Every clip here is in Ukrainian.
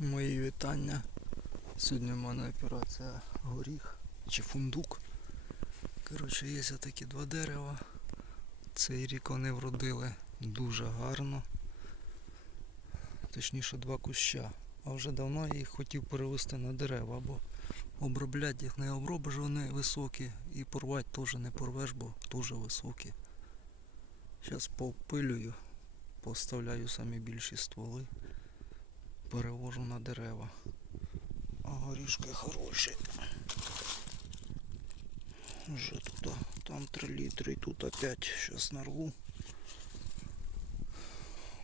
Мої вітання. Сьогодні в мене операція горіх чи фундук. Коротше, є такі два дерева. Цей рік вони вродили дуже гарно. Точніше два куща. А вже давно я їх хотів перевести на дерева, бо обробляти їх не обробиш, вони високі. І порвати теж не порвеш, бо дуже високі. Зараз повпилюю, поставляю самі більші стволи перевожу на дерева. А горішки хороші. Вже тут, там 3 літри, і тут опять щас нарву.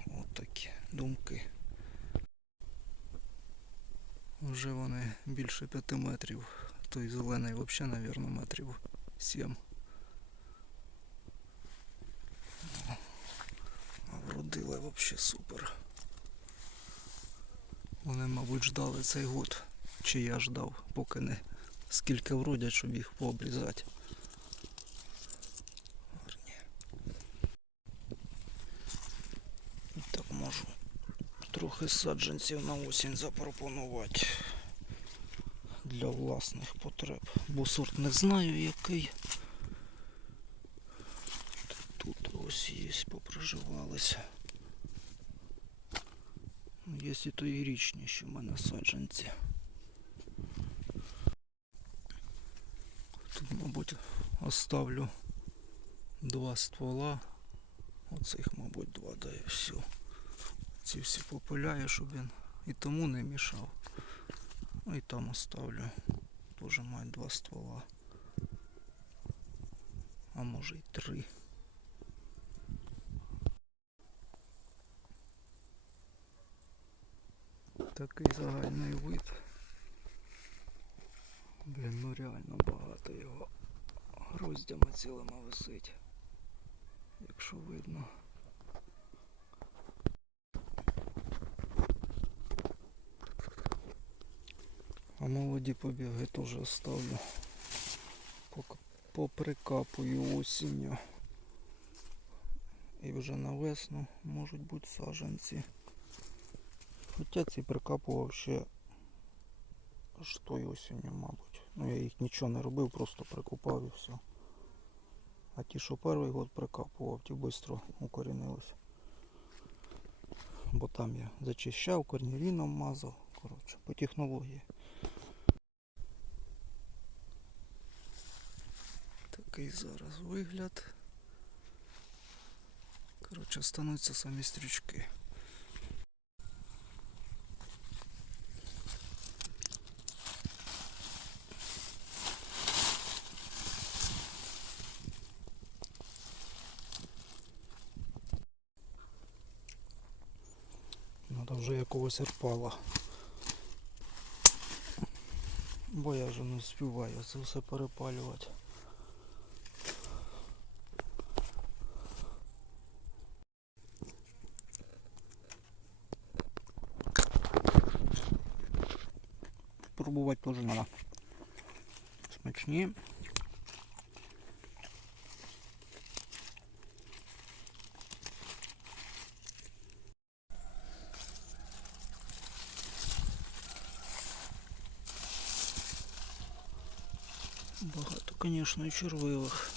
От такі думки. Вже вони більше 5 метрів. Той зелений взагалі, мабуть, метрів 7. А вродили взагалі супер. Вони, мабуть, ждали цей год. Чи я ждав, поки не скільки вродять, щоб їх пообрізати. Так можу трохи саджанців на осінь запропонувати для власних потреб. Бо сорт не знаю який. Тут ось є, поприживалися. Є і тої що в мене саджанці. Тут, мабуть, оставлю два ствола. Оцих, мабуть, два да і все. Ці всі попиляю, щоб він і тому не мішав. Ну і там оставлю. Теж мають два ствола. А може й три. Такий загальний вид. Блін, ну реально багато його гроздями цілими висить. Якщо видно. А молоді побіги теж оставлю. Поприкапую осінню. І вже на весну можуть бути саджанці. Хоча ці прикапував ще аж тою осінню, мабуть. Ну я їх нічого не робив, просто прикопав і все. А ті, що перший год прикапував, ті швидко укорінилися. Бо там я зачищав, корнівіном мазав. Коротше, по технології. Такий зараз вигляд. Коротше, стануться самі стрічки. Надо вже якогось ерпала. Бо я вже не співаю це все перепалювати. Пробувати теж треба. Смачні. Багато, звісно, і червивих.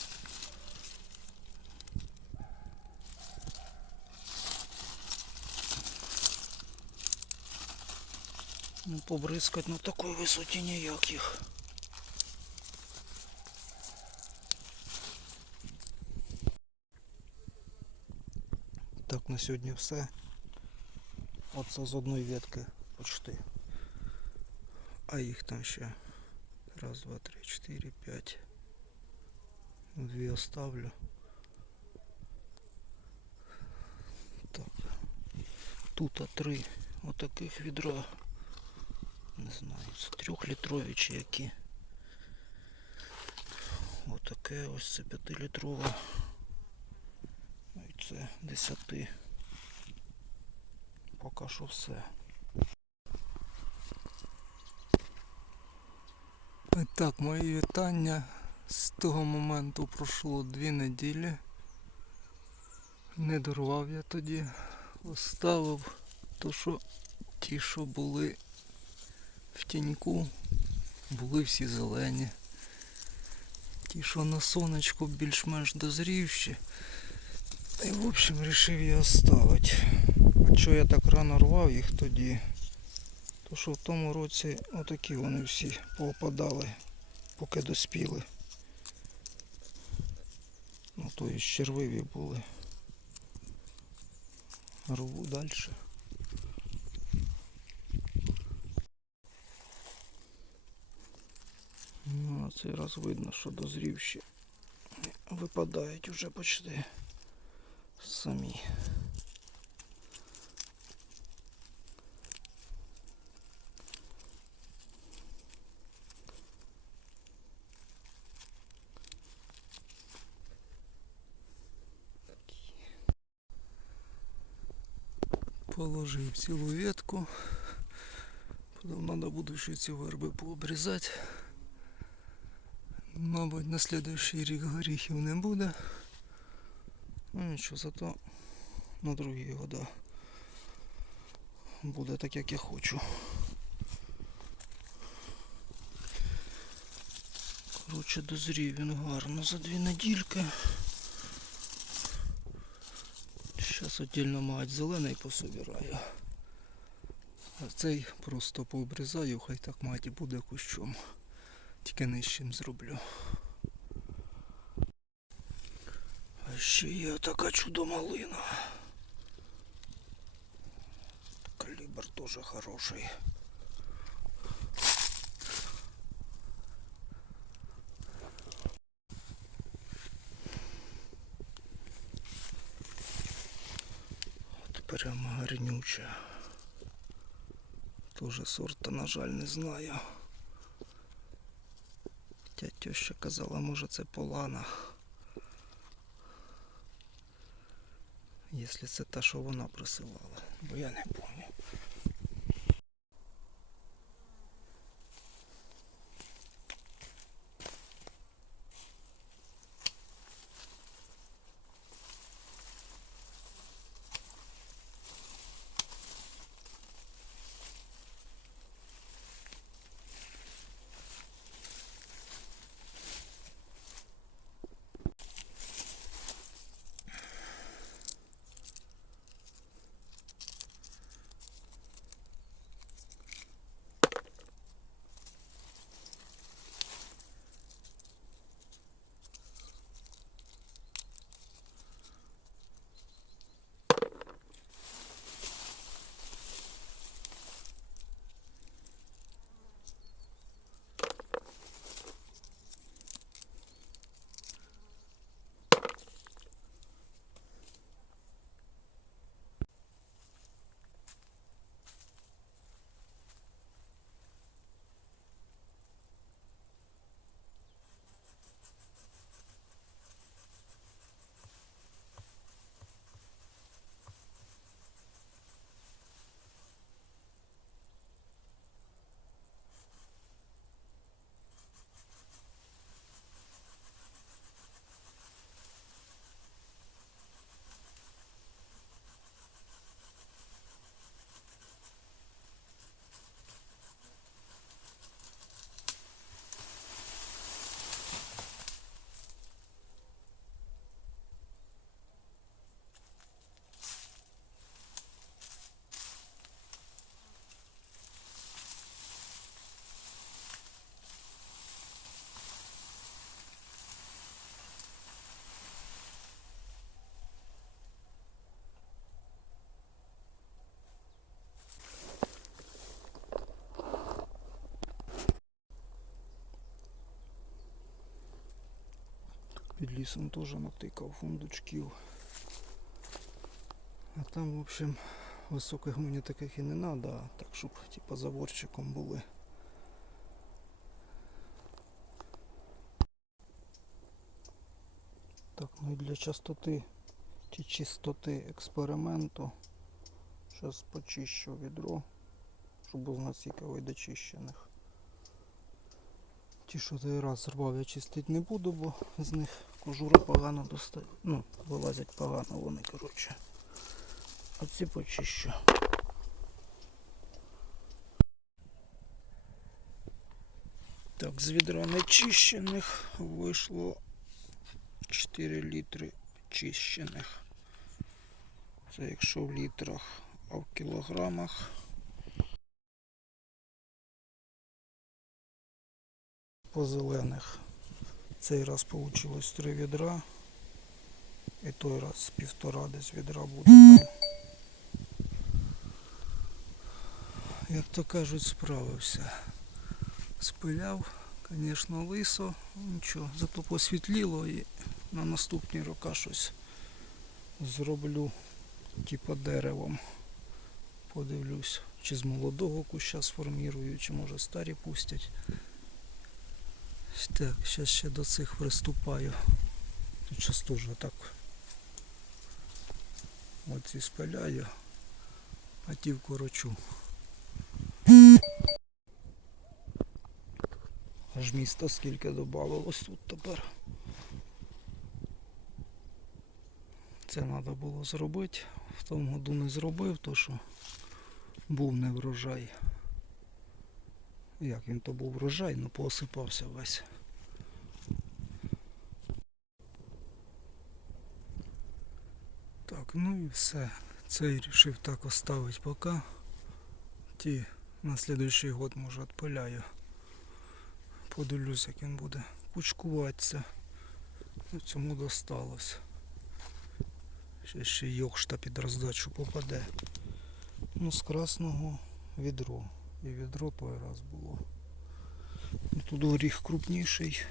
Ну, побризкать на такой висоті ніяких. Так, на сьогодні все. Оце з одної ветки почти. А їх там ще раз, два, три, чотири, п'ять. Дві оставлю. Так. Тут три отаких відра. Не знаю, це трьохлітрові чи які. Отаке ось це п'ятилітрове. І це десяти. Поки що все. Так, мої вітання. З того моменту пройшло дві неділі. Не дорвав я тоді. Оставив то, що ті, що були в тіньку. Були всі зелені. Ті, що на сонечку більш-менш дозрівші. І в общем вирішив її оставити. А чого я так рано рвав їх тоді? То що в тому році отакі вони всі поопадали, поки доспіли. Ну то і червиві були. Рву далі. Ну, а цей раз видно, що дозрівші випадають уже почти самі. Положив цілу ветку. Потім треба буде ще ці верби пообрізати. Мабуть, на следующий рік горіхів не буде. Ну нічого, зато на другі года буде так, як я хочу. Коротше, дозрів він гарно за дві недільки. Зараз отдільно мать зелений пособираю. А цей просто пообрізаю, хай так мать буде кущом. Тільки нижчим зроблю. А ще є така чудо-малина. Калібр теж хороший. Прямо гарнюча. Тоже сорта, на жаль, не знаю. Тя теща казала, може це полана. Якщо це та, що вона присилала, бо я не Під лісом теж натикав фундучків. А там, в общем, високих мені таких і не треба, так, щоб типа заборчиком були. Так, ну і для частоти чи чистоти експерименту. Зараз почищу відро, щоб узнати скільки вийде чищених. Ті, що той раз рвав, я чистити не буду, бо з них кожура погано достає. Ну, вилазять погано вони, коротше. А ці почищу. Так, з відра нечищених вийшло 4 літри чищених. Це якщо в літрах, а в кілограмах. По зелених. Цей раз вийшло 3 відра. І той раз півтора десь відра буде там. Як то кажуть, справився. Спиляв, звісно, лисо, нічого, зато посвітліло і на наступні роки щось зроблю типа деревом. Подивлюсь, чи з молодого куща сформірую, чи може старі пустять. Так, зараз ще до цих приступаю. Тут зараз теж так оці спиляю, а ті вкорочу. Аж місто скільки додавалось тут тепер. Це треба було зробити. В тому году не зробив, то що був не врожай. Як він то був врожай, ну поосипався весь. Так, ну і все. Цей рішив так оставити поки. Ті на слідуючий год може відпиляю. Подивлюсь, як він буде кучкуватися. Ну, цьому досталось. Ще ще йокшта під роздачу попаде. Ну, з красного відро. І відро той раз було. Ну, Тут горіх крупніший.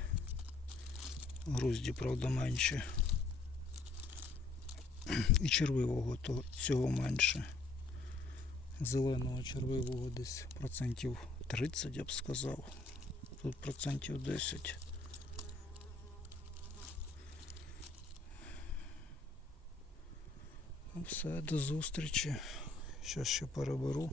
Грузді, правда, менше. І червивого то цього менше. Зеленого червивого десь процентів 30, я б сказав. Тут процентів 10. Ну все, до зустрічі. Щас ще переберу.